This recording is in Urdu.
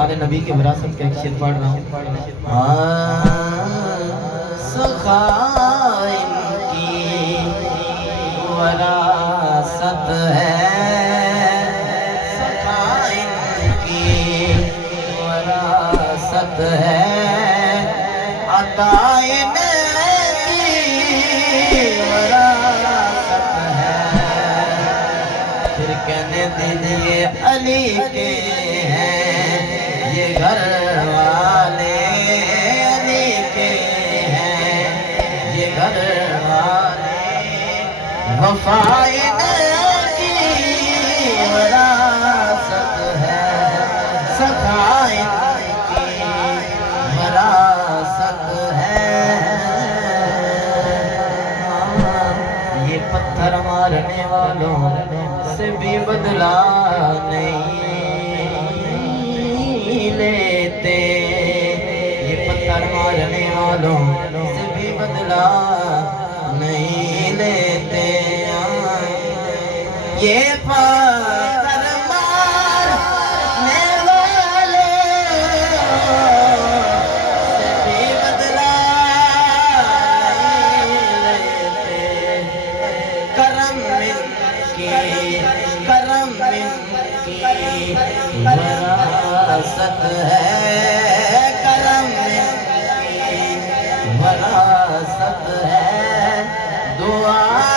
سارے نبی کی وراثت کا ایک شعر پڑھ رہا ہوں۔ سخا ان کی وراثت ہے، سخا ان کی وراثت ہے، عطا ان کی وراثت ہے۔ پھر کہنے دیجئے علی کے ہیں یہ گھر والے، علی کے ہیں یہ گھر والے، وفا ان کی وراثت ہے، سخا ان کی وراثت ہے۔ یہ پتھر مارنے والوں سے بھی بدلہ نہیں لیتے، یہ پتھر مارنے والوں سے بھی بدلہ نہیں لیتے، یہ پتھر مارنے والوں سے بھی بدلہ نہیں لیتے، کرم ان کی وراثت ہے، کرم ان کی وراثت ہے، دعا